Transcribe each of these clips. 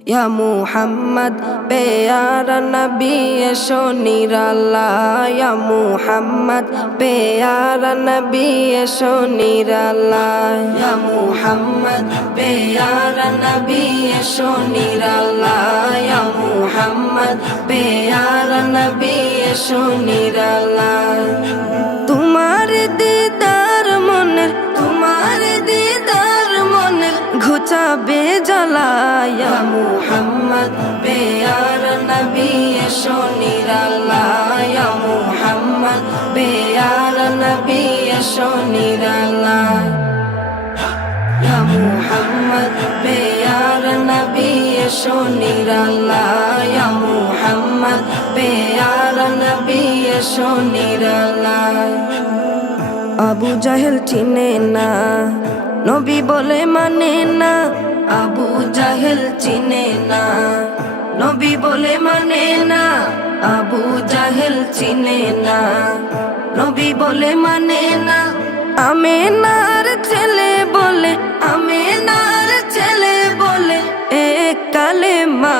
या मुहम्मद प्यारा नबी एशो निराला या मुहम्मद प्यारा नबी एशो निराला या मुहम्मद प्यारा नबी एशो निराला या मुहम्मद प्यारा नबी एशो निराला तुम्हारे दीदार मने तुम्हारे दीदार मने घुचाबे জ্বালা या मुहम्मद प्यारा नबी एशो निराला या मुहम्मद प्यारा नबी एशो निराला या मुहम्मद प्यारा नबी एशो निराला या मुहम्मद प्यारा नबी एशो निराला আবু জাহেল চিনে না নবী বলে মানে না আবু জাহেল চিনে না নবী বলে মানে না আবু জাহেল চিনে না নবী বলে মানে না আমেনার ছেলে বলে আমেনার ছেলে বলে এক কালেমা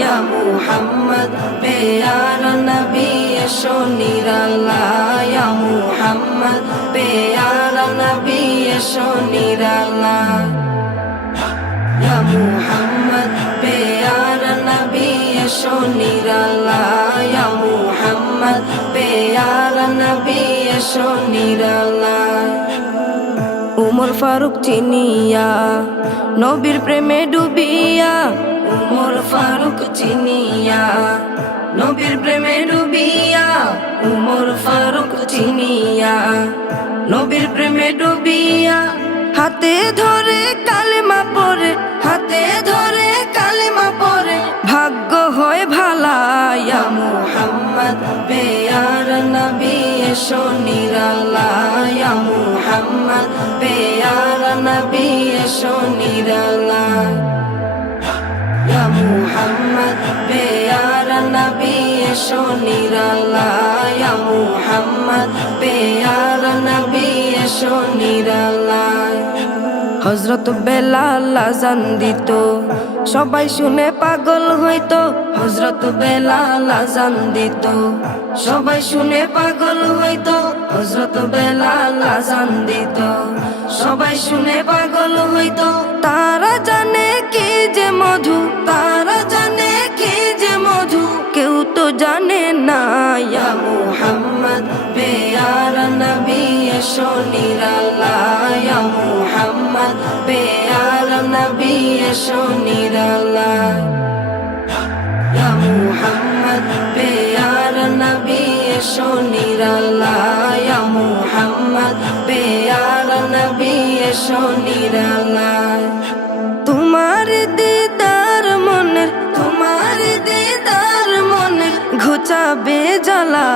ইয়া মুহাম্মদ প্যারা নবী এশো নিরালা ইয়া মুহাম্মদ প্যারা নবী এশো নিরালা या मुहम्मद प्यारा नबी एशो निराला या मुहम्मद प्यारा नबी एशो निराला उमर फारूक चिनिया नबीर प्रेमे डुबिया उमर फारूक चिनिया नबीर प्रेमे डुबिया उमर फारूक चिनिया नबीर प्रेमे डुबिया हाथे धरे कालेमा परे हाथे धरे कालेमा परे भाग्य হয় ভালা या मुहम्मद प्यारा नबी एशो निराला या मुहम्मद प्यारा नबी एशो निराला या मुहम्मद प्यारा नबी एशो निराला या मुहम्मद प्यारा नबी एशो निराला হযরত বেলাল আযান দিত সবাই শুনে পাগল হইতো হযরত বেলাল আযান দিত সবাই শুনে পাগল হইতো হযরত বেলাল আযান দিত সবাই শুনে পাগল হইতো তারা জানে কি যে মধু তারা জানে কি যে মধু কেউ তো জানে না ইয়া মুহাম্মদ প্যারা নবী এশো নিরালা ইয়া মুহাম্মদ प्यारा नबी एशो निराला या मुहम्मद प्यारा नबी एशो निराला या मुहम्मद प्यारा नबी एशो निराला तुम्हारे दीदार मने घुचाबे জ্বালা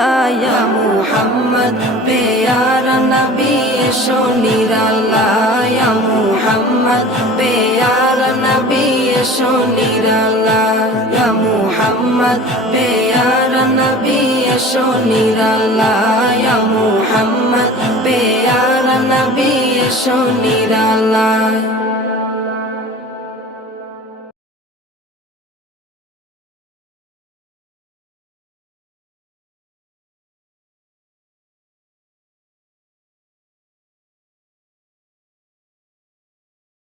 या मुहम्मद प्यारा नबी एशो निराला या मुहम्मद प्यारा नबी एशो निराला या मुहम्मद प्यारा नबी एशो निराला या मुहम्मद प्यारा नबी एशो निराला।